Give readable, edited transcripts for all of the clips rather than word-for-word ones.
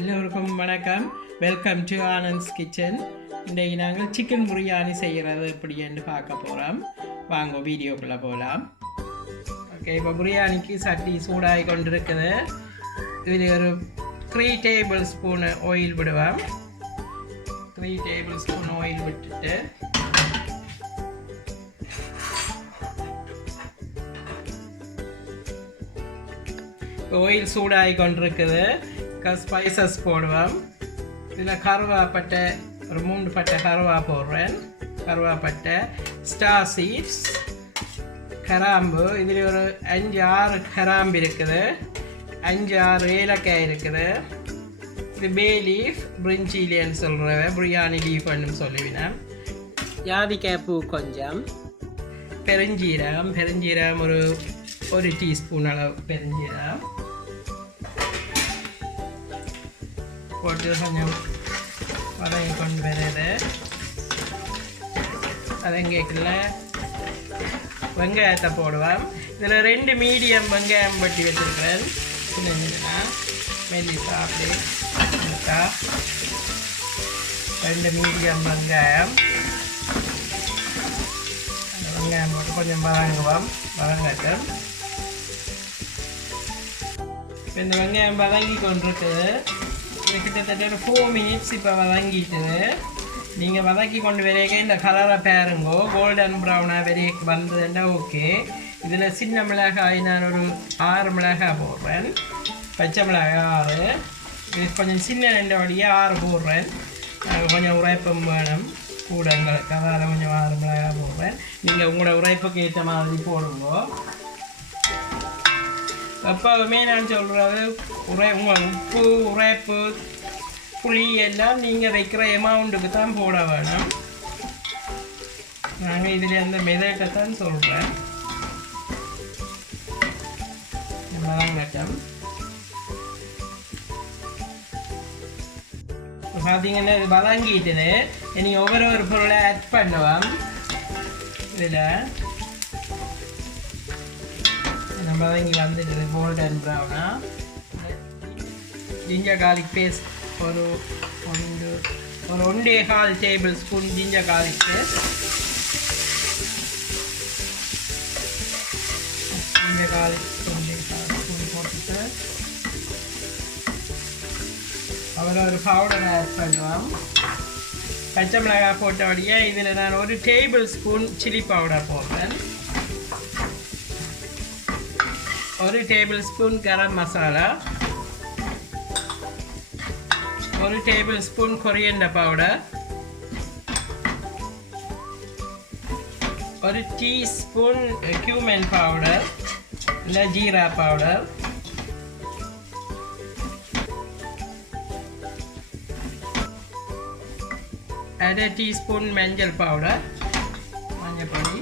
எல்லோருக்கும் வணக்கம். Welcome to Anand's kitchen. இன்றைக்கு நாங்கள் சிக்கன் பிரியாணி செய்கிறது எப்படி என்று பார்க்க போகிறோம். வாங்க வீடியோக்குள்ளே போகலாம். ஓகே, இப்போ பிரியாணிக்கு சட்டி சூடாகி கொண்டிருக்குது. இதில் ஒரு 3 டேபிள் ஸ்பூன் ஆயில் விடுவோம். 3 டேபிள் ஸ்பூன் ஆயில் விட்டுட்டு ஆயில் சூடாகி கொண்டிருக்குது. ஸ்பைசஸ் போடுவோம். இதில் கருவாப்பட்டை ஒரு 3 பட்டை கருவா போடுறேன். கருவாப்பட்டை, ஸ்டார் சீட்ஸ், கராம்பு. இதில் ஒரு 5-6 கராம்பு இருக்குது, 5-6 ஏலக்காய் இருக்குது. இது பே லீஃப், பிரிஞ்சிலின்னு சொல்கிறேன், பிரியாணி லீஃப்னு சொல்லுவினேன். ஜாதிக்காய் பூ கொஞ்சம், பெருஞ்சீரகம் ஒரு டீஸ்பூன் அளவு பெருஞ்சீரகம் போட்டு கொஞ்சம் வதங்கி கொண்டு வருது. வதங்கிக்குள்ள வெங்காயத்தை போடுவேன். இதில் 2 மீடியம் வெங்காயம் வட்டி வச்சுருக்கிறேன். சின்ன மெல்லிசா அப்படி 2 மீடியம் வெங்காயம் போட்டு கொஞ்சம் வதங்கட்டும். இந்த வெங்காயம் வதங்கி கொண்டிருக்குது. கிட்டத்தட்ட ஒரு 4 மினிட்ஸ் இப்போ வதங்கிட்டுது. நீங்கள் வதக்கி கொண்டு வரைக்க இந்த கலரை பாருங்கோ, கோல்டன் ப்ரௌனாக வரைய வந்ததுன்னா ஓகே. இதில் சின்ன மிளகாய் நான் ஒரு 6 மிளகாய் போடுறேன். பச்சை மிளகாய் 6, இது கொஞ்சம் சின்ன 2 வழியாக 6 போடுறேன். கொஞ்சம் உரைப்பம் வேணும் கூட எங்களுக்கு, அதால் கொஞ்சம் 6 மிளகாய் போடுறேன். நீங்கள் உங்களோட உரைப்புக்கு ஏற்ற மாதிரி போடுங்கோ. எப்போவுமே நான் சொல்கிறது உங்கள் உப்பு, உரைப்பு, புளி எல்லாம் நீங்கள் வைக்கிற அமௌண்ட்டுக்கு தான் போட வேணும். நாங்கள் இதில் அந்த மெதட்டை தான் சொல்கிறேன். வதங்கட்டும். பார்த்தீங்கன்னா இது வதங்கிட்டுது. நீங்கள் ஒவ்வொரு பொருளை ஆட் பண்ணுவோம். இதில் வதங்கி வந்துடுது கோல்டன் ப்ரௌனா. ஜிஞ்சர் கார்லிக் பேஸ்ட் ஒரு 1.25 tablespoon ginger garlic paste. Ginger garlic 1.25 spoon போட்டுட்டு ஒரு பவுடர் ஆட் பண்ணுவோம். பச்சை மிளகாய் போட்டபடியே இதில் நான் 1 டேபிள் ஸ்பூன் சில்லி பவுடர் போடுறேன். 1 tablespoon garam masala, 1 tablespoon coriander powder, 1 teaspoon cumin powder இல்லை ஜீரா பவுடர், 1/2 டீஸ்பூன் மஞ்சள் பவுடர், மஞ்சள் பொடி.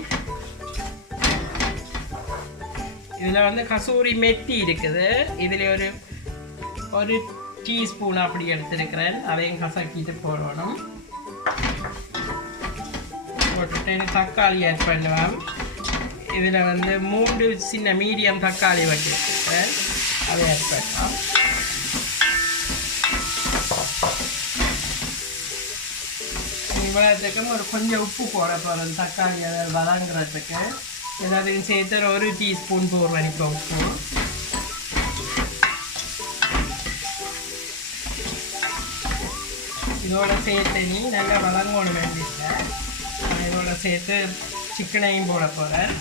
இதில் வந்து கசூரி மெத்தி இருக்குது. இதில் ஒரு டீஸ்பூன் அப்படி எடுத்துருக்கிறேன். அதையும் கசக்கிட்டு போடணும். போட்டுட்டு தக்காளி ஆட் பண்ணுவேன். இதில் வந்து 3 சின்ன மீடியம் தக்காளி வச்சுருக்கிறேன், அதை ஆட் பண்ணலாம். இவ்வளோத்துக்கும் கொஞ்சம் உப்பு போட போகிறேன். தக்காளி அதை வதங்குறதுக்கு எல்லாத்தையும் சேர்த்து 1 டீஸ்பூன் போடுறேன். இப்போ உப்பு இதோட சேர்த்து நீ நல்லா வதங்கணும் வேண்டியதில்லை. நான் இதோட சேர்த்து சிக்கனையும் போட போகிறேன்.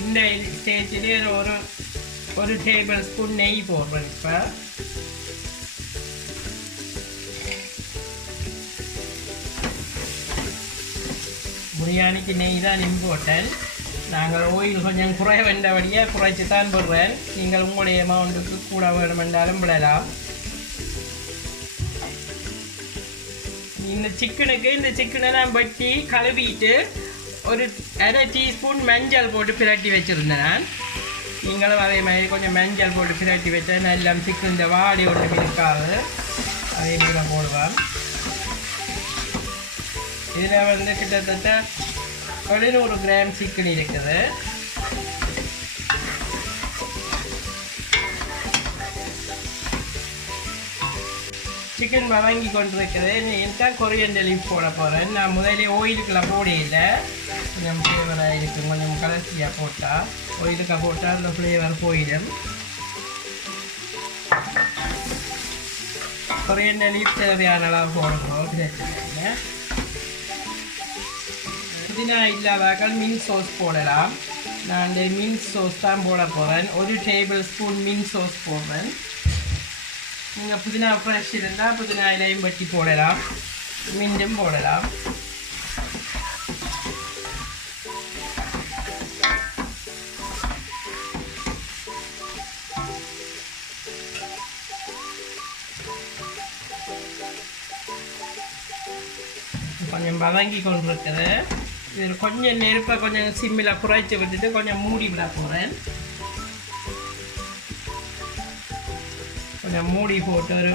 இந்த ஸ்டேஜ்லேயே ஒரு டேபிள் ஸ்பூன் நெய் போடுறேன். இப்போ பிரியாணிக்கு நெய் தான் இம்பார்ட்டன்ட். நாங்கள் ஆயில் கொஞ்சம் குறை வேண்டபடியாக குறைச்சி தான் போடுறேன். நீங்கள் உங்களுடைய அமௌண்ட்டுக்கு கூட வேணுமென்றாலும் விடலாம். இந்த சிக்கனை நான் வெட்டி கழுவிட்டு ஒரு 1/2 டீஸ்பூன் மஞ்சள் போட்டு பிரட்டி வச்சுருந்தேன் நான். நீங்களும் அதே மாதிரி கொஞ்சம் மஞ்சள் போட்டு பிரட்டி வச்சா எல்லாம் சிக்கன் இந்த வாடி ஒன்றும் இருக்காது. அதே மாதிரி போடுவேன். இதில் வந்து கிட்டத்தட்ட 700 கிராம் சிக்கன் இருக்குது. சிக்கன் வதங்கி கொண்டிருக்குது. நான் கொரியாண்டர் லீஃப் போட போகிறேன். நான் முதலே ஆயிலுக்கெல்லாம் போடையில கொஞ்சம் ஃப்ளேவராக இருக்கும். கொஞ்சம் கலர்ச்சியாக போட்டால் ஆயிலுக்காக போட்டால் அந்த ஃப்ளேவர் போயிடும். கொரியாண்டர் லீஃப் தேவையான அளவு போடுறோம். புதினா இல்லாதாக்கள் மின் சோஸ் போடலாம். நான் இந்த மின் சோஸ் தான் போட போகிறேன். 1 டேபிள் ஸ்பூன் மின் சோஸ் போடுறேன். நீங்கள் புதினா ஃப்ரெஷ் இருந்தால் புதினா இலையும் வட்டி போடலாம், மின்டும் போடலாம். கொஞ்சம் வதங்கி கொண்டிருக்குது. இது கொஞ்சம் நெருப்பை கொஞ்சம் சிம்மில் குறைச்சி விட்டுட்டு கொஞ்சம் மூடி விட போகிறேன். கொஞ்சம் மூடி போட்டு ஒரு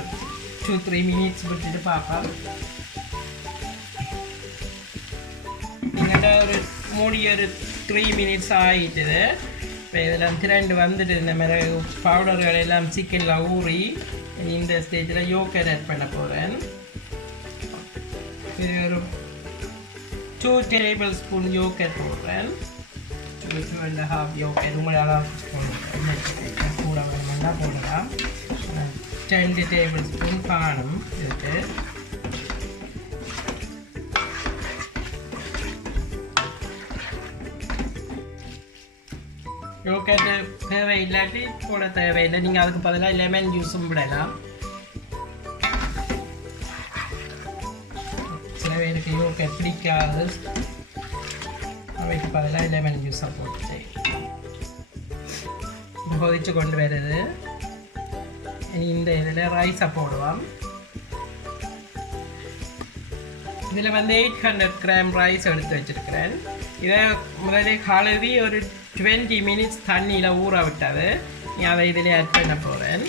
2-3 மினிட்ஸ் விட்டுட்டு பார்ப்போம். எங்கிட்ட ஒரு மூடி ஒரு 3 மினிட்ஸ் ஆகிட்டுது. இப்போ இதெல்லாம் திரண்டு வந்துட்டு இந்த மாதிரி பவுடர்கள் எல்லாம் சிக்கனில் ஊறி இந்த ஸ்டேஜில் யோகர்ட் ஆட் பண்ண போகிறேன். இது ஒரு 2 டேபிள் ஸ்பூன் யோகர்ட் போடுறேன். 2.5 யோகர்ட் உங்களால் கூட வேணுமெண்டா போடலாம். 10 டேபிள் ஸ்பூன் காரம் இருக்கு. யோகர்ட் தேவை இல்லாட்டி போட தேவையில்லை. நீங்கள் அதுக்கு பதிலாக லெமன் ஜூஸும் விடலாம். சில பேருக்கு யோகர்ட் பிடிக்காது, அவைக்கு பதிலாக லெமன் ஜூஸை போட்டு கொதிச்சு கொண்டு வருது. இந்த இதில் ரைஸை போடுவோம். இதில் வந்து 800 கிராம் ரைஸ் எடுத்து வச்சுருக்கிறேன். இதை முதலே கழுவி ஒரு 20 மினிட்ஸ் தண்ணியில் ஊற விட்டது. அதை இதில் ஆட் பண்ண போகிறேன்.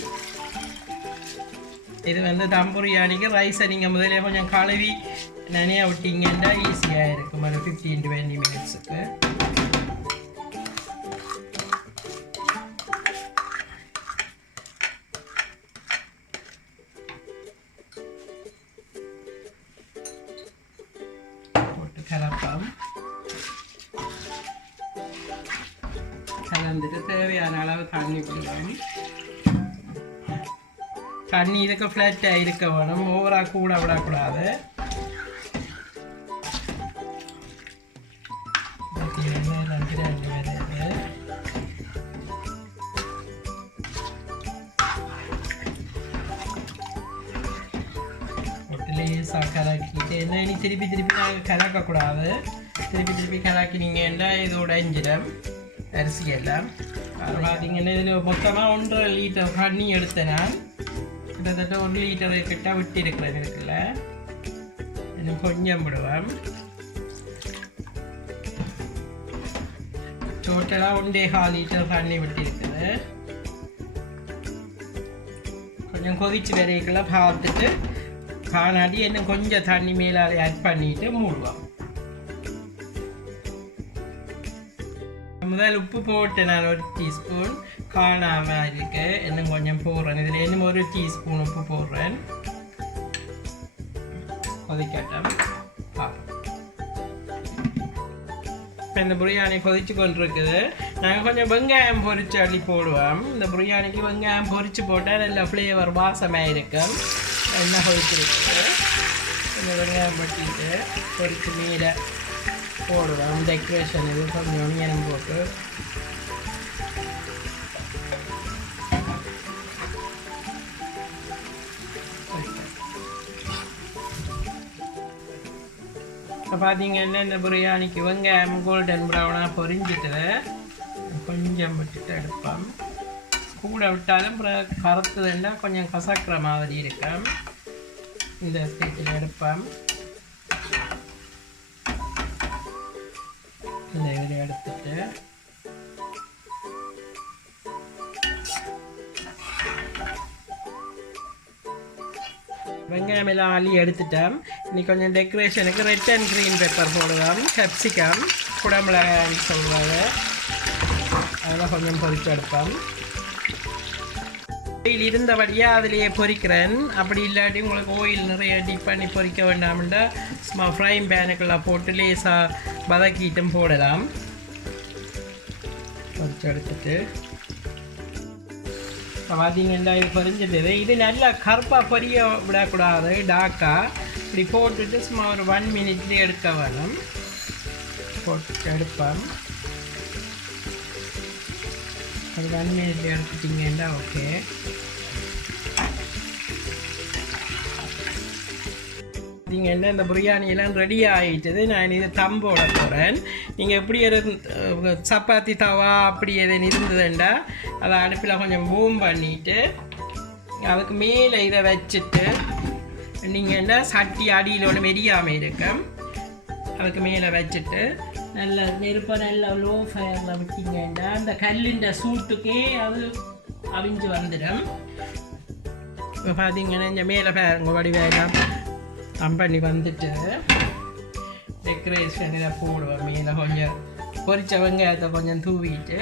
இது வந்து தம் பிரியாணிக்கு ரைஸை நீங்கள் முதலே கொஞ்சம் கழுவி நனையா விட்டீங்கன்னா ஈஸியாக இருக்கும். ஒரு 15-20 மினிட்ஸுக்கு. கலந்துட்டு தேவையான அளவு தண்ணி விடுவோம். தண்ணி இதுக்கு ஃப்ளாட்டாக இருக்க வேணும், ஓவராக கூட விடக்கூடாது. லேசாக கலக்கிட்டு என்ன இனி திருப்பி நாங்கள் கலக்கக்கூடாது. திருப்பி கலக்கினீங்கன்னா இது உடைஞ்சிடும் அரிசி எல்லாம். அது பார்த்தீங்கன்னா இதில் மொத்தமாக 1.5 லிட்டர் தண்ணி எடுத்தேன். நான் கிட்டத்தட்ட 1 லிட்டரு கிட்ட விட்டு இருக்கிறேன். இருக்குல்ல இன்னும் கொஞ்சம் விடுவேன். டோட்டலாக 1.25 லிட்டர் தண்ணி விட்டு இருக்குது. கொஞ்சம் கொதிச்சு வரைக்குள்ள பார்த்துட்டு காணாடி இன்னும் கொஞ்சம் தண்ணி மேலே ஆட் பண்ணிட்டு மூடுவோம். முதல் உப்பு போட்டு நான் 1 டீஸ்பூன் காணாமல் இருக்கு. இன்னும் கொஞ்சம் போடுறேன். இதில் இன்னும் 1 டீஸ்பூன் உப்பு போடுறேன். கொதிக்கட்டும் பார்ப்போம். இப்போ இந்த பிரியாணி கொதிச்சு கொண்டிருக்குது. நாங்கள் கொஞ்சம் வெங்காயம் பொரிச்சு அள்ளி போடுவோம். இந்த பிரியாணிக்கு வெங்காயம் பொரிச்சு போட்டால் நல்ல ஃப்ளேவர் வாசமாக இருக்கும். எண்ணெய் கொதிச்சிருக்குது. கொஞ்சம் வெங்காயம் பட்டிட்டு பொரிச்சு மீரை போடுவோம். டெக்கரேஷன் இது கொஞ்சம் ஒனியனும் போட்டு இப்போ பார்த்தீங்கன்னா இந்த பிரியாணிக்கு வெங்காயம் கோல்டன் ப்ரௌனாக பொரிஞ்சிட்டு கொஞ்சம் விட்டுட்டு எடுப்போம். கூட விட்டாலும் கருத்துதுன்னா கொஞ்சம் கசக்கிற மாதிரி இருக்கும். இந்த ஸ்டேஜில் எடுப்போம். இந்த இதில் எடுத்துட்டு வெங்காயம் எல்லாம் அள்ளி எடுத்துட்டோம். இன்னைக்கு கொஞ்சம் டெக்கரேஷனுக்கு ரெட் அண்ட் க்ரீன் பெப்பர் போடுவோம். கேப்சிகம் குடமிளகான்னு சொல்லுவாங்க, அதெல்லாம் கொஞ்சம் பொரிச்சு எடுப்போம். ஆயில் இருந்தபடியாக அதிலேயே பொரிக்கிறேன். அப்படி இல்லாட்டி உங்களுக்கு ஆயில் நிறைய டிப் பண்ணி பொரிக்க வேண்டாம்னா சும்மா ஃப்ரைங் பேனுக்கெல்லாம் போட்டு லேசாக வதக்கிட்டும் போடலாம். பொரிச்சு எடுத்துட்டு பார்த்தீங்கன்னா இது பொரிஞ்சிடுது. இது நல்லா கருப்பாக பொரிய விடக்கூடாது, டார்க்காக இப்படி போட்டுட்டு சும்மா ஒரு 1 மினிட்லேயே எடுக்க வேணும். போட்டு எடுப்போம். அது 1 மினிட்லேயே எடுத்துட்டிங்கன்னா ஓகே. பார்த்தீங்கன்னா இந்த பிரியாணியெல்லாம் ரெடி ஆகிட்டது. நான் இது தம்போட போகிறேன். நீங்கள் எப்படி ஒரு சப்பாத்தி தவா அப்படி எதுன்னு இருந்ததுண்டா அதை அடுப்பில் கொஞ்சம் பூம் பண்ணிவிட்டு அதுக்கு மேலே இதை வச்சுட்டு நீங்கள் என்ன சட்டி அடியில் ஒன்று வெடியாமல் இருக்கும், அதுக்கு மேலே வச்சுட்டு நல்ல நெருப்பை நல்லா லோ ஃபயரில் விட்டிங்கன்னா அந்த கல்லுண்ட சூட்டுக்கே அது அவிஞ்சு வந்துடும். இப்போ பார்த்தீங்கன்னா இந்த மேலே பாருங்க வடிவேலாம் பண்ணி வந்துட்டு டெக்கரேஷனில் போடுவோம். மேலே கொஞ்சம் பொரிச்ச வெங்காயத்தை கொஞ்சம் தூவிட்டு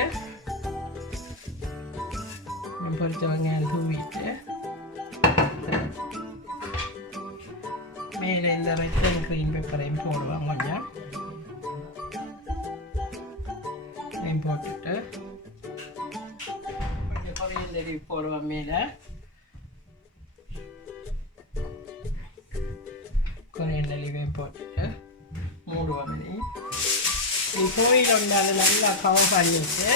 மேலே இந்த ரெட் அண்ட் க்ரீன் பெப்பரையும் போடுவோம். கொஞ்சம் போட்டுட்டு கொஞ்சம் கொரியண்டர் போடுவோம். மேலே கொரியண்டர் லீவையும் போட்டுட்டு மூடுவோம். நீ கோயில் ஒன்றால் நல்லா கவர் பண்ணிட்டு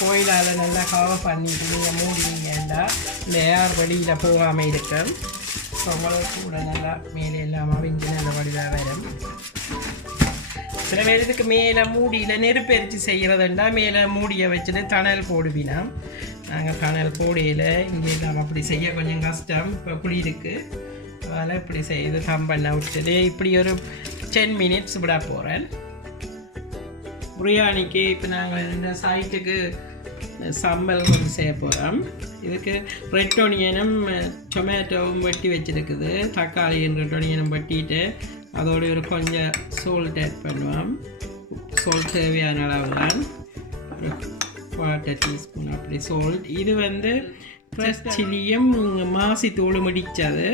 கோயிலால் நல்லா கவர் பண்ணிட்டு நீங்கள் மூடினீங்கன்னா இந்த ஏர் வெளியில் போகாமல் இருக்கும். உங்களுக்கு கூட நல்லா மேலே எல்லாம் அவிஞ்சு நல்ல வடிவாக வரும். சில பேர் இதுக்கு மேலே மூடியில் நெருப்பெரிச்சு செய்கிறதுண்டா மேலே மூடியை வச்சுட்டு தணல் போடுவினா. நாங்கள் தணல் போடையில் இங்கே நாம் அப்படி செய்ய கொஞ்சம் கஷ்டம். இப்போ இப்படி இருக்குது, அதனால் இப்படி செய்து தம் பண்ண விட்டுட்டு இப்படி ஒரு 10 மினிட்ஸ் விட போகிறேன். பிரியாணிக்கு இப்போ நாங்கள் இந்த சைட்டுக்கு சம்பல் கொஞ்சம் செய்ய போகிறோம். இதுக்கு ரெட் ஒனியனும் டொமேட்டோவும் வெட்டி வச்சுருக்குது. தக்காளியும் ரெட் ஒனியனும் வெட்டிட்டு அதோட ஒரு கொஞ்சம் சோல்ட் ஆட் பண்ணுவோம். சோல்ட் தேவையான அளவு தான், ஒரு 1/4 டீஸ்பூன் அப்படி சோல்ட். இது வந்து ஃப்ரெஷ் சில்லியும் மாசி தூளும் இடித்தது,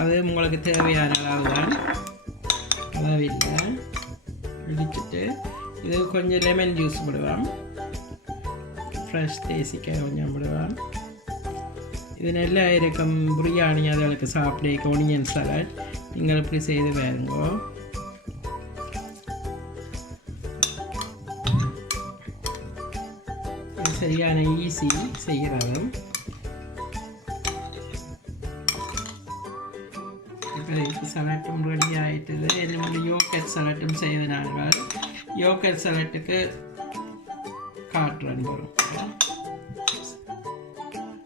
அது உங்களுக்கு தேவையான அளவு தான், அளவில்லை. இடிச்சுட்டு இது கொஞ்சம் லெமன் ஜூஸ் விடுவோம். ஃப்ரெஷ் தேசிக்காய் கொஞ்சம் விடுவோம். இது நல்லா இருக்கும் பிரியாணி அதுகளுக்கு சாப்பிட. ஒனியன் சலாட் நீங்கள் இப்படி செய்து பாருங்கோ. இது சரியான ஈஸி செய்கிறதும். இப்போ சலாட்டும் ரெடி ஆகிட்டது. என்ன யோகர்ட் சலாட்டும் செய்வது நாங்கள். யோகர்ட் சலாட்டுக்கு காட்டுறேன் வரும்.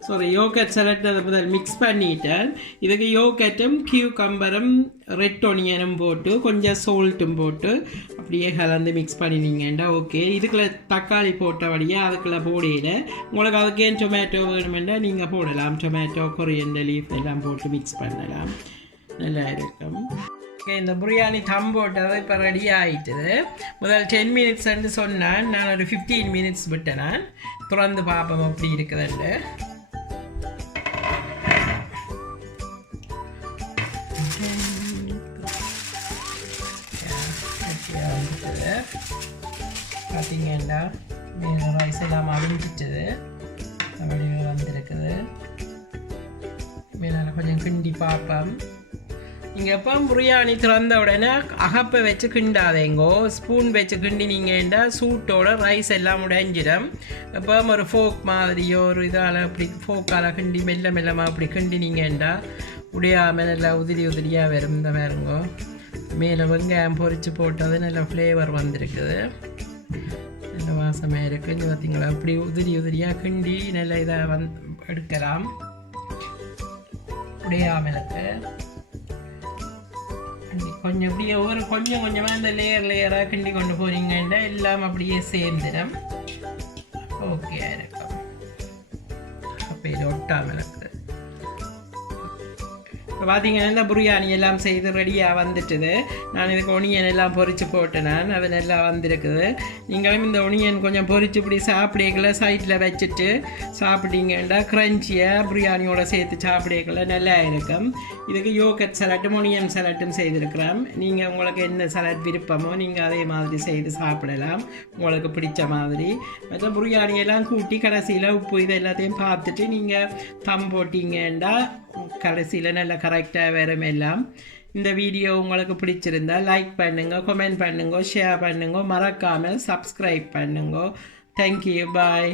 ஸோ யோகர்ட் சலாட் அதை முதல் மிக்ஸ் பண்ணிட்டேன். இதுக்கு யோகர்ட்டும் கியூகம்பரும் ரெட் ஒனியனும் போட்டு கொஞ்சம் சோல்ட்டும் போட்டு அப்படியே கலந்து மிக்ஸ் பண்ணினீங்கண்டா ஓகே. இதுக்குள்ளே தக்காளி போட்டபடியே அதுக்குள்ளே போடையில் உங்களுக்கு அதுக்கே டொமேட்டோ வேணுமெண்டா நீங்கள் போடலாம். டொமேட்டோ கொரியண்டர் லீஃப் எல்லாம் போட்டு மிக்ஸ் பண்ணலாம், நல்லா இருக்கும். ஓகே, இந்த பிரியாணி தம் போட்டது இப்போ ரெடி ஆகிட்டுது. முதல் 10 மினிட்ஸ்ன்னு சொன்னேன், நான் ஒரு 15 மினிட்ஸ் விட்டேன். நான் திறந்து பார்ப்போம் அப்படி இருக்குதுண்டு. பார்த்தீங்கன்னா மேலே ரைஸ் எல்லாம் அழிஞ்சிட்டது, அப்படி வந்துருக்குது. மேலே கொஞ்சம் கிண்டி பார்ப்போம். நீங்கள் எப்போ பிரியாணி திறந்த உடனே அகப்பை வச்சு கிண்டாதேங்கோ, ஸ்பூன் வச்சு கிண்டினீங்கன்னா சூட்டோட ரைஸ் எல்லாம் உடைஞ்சிடும். எப்போ ஒரு ஃபோக் மாதிரியோ ஒரு இதால் அப்படி ஃபோக்கால் கிண்டி மெல்ல மெல்லமாக அப்படி கிண்டினீங்கன்னா உடையாமல் நல்லா உதிரி உதிரியாக வரும். இந்த வேறுங்கோ மேலே வெங்காயம் பொரித்து போட்டது நல்ல ஃப்ளேவர் வந்திருக்குது, நல்ல வாசமாக இருக்குது. இங்கே பார்த்தீங்களா அப்படி உதிரி உதிரியாக கிண்டி நல்ல இதாக எடுக்கலாம் உடையாமலுக்கு. கொஞ்சம் இப்படியே கொஞ்சம் கொஞ்சமாக இந்த லேயராக கிண்டி கொண்டு போனீங்கன்னா எல்லாம் அப்படியே சேர்ந்துடும். ஓகே இருக்கும். அப்போ இது ஒட்டாமல் இருக்குது. இப்போ பார்த்தீங்கன்னா இந்த பிரியாணி எல்லாம் செய்து ரெடியாக வந்துட்டுது. நான் இதுக்கு ஒனியன் எல்லாம் பொரித்து போட்டேன். அது நல்லா வந்திருக்குது. நீங்களும் இந்த ஒனியன் கொஞ்சம் பொரித்து இப்படி சாப்பிடக்கல சைட்டில் வச்சுட்டு சாப்பிட்டீங்கன்னா க்ரன்ச்சியாக பிரியாணியோட சேர்த்து சாப்பிடக்கல நல்லா இருக்கும். இதுக்கு யோகட் சலாட்டும் ஒனியன் சலாட்டும் செய்திருக்கிறோம். நீங்கள் உங்களுக்கு என்ன சலாட் விருப்பமோ நீங்கள் அதே மாதிரி செய்து சாப்பிடலாம், உங்களுக்கு பிடிச்ச மாதிரி. மற்ற பிரியாணியெல்லாம் கூட்டி கடைசியில் உப்பு இது எல்லாத்தையும் பார்த்துட்டு நீங்கள் தம் போட்டிங்கன்னா கடைசியில் நல்லா கரெக்டாக வரும் எல்லாம். இந்த வீடியோ உங்களுக்கு பிடிச்சிருந்தால் லைக் பண்ணுங்க, கமெண்ட் பண்ணுங்க, ஷேர் பண்ணுங்க, மறக்காமல் சப்ஸ்கிரைப் பண்ணுங்க. தேங்க்யூ, பாய்.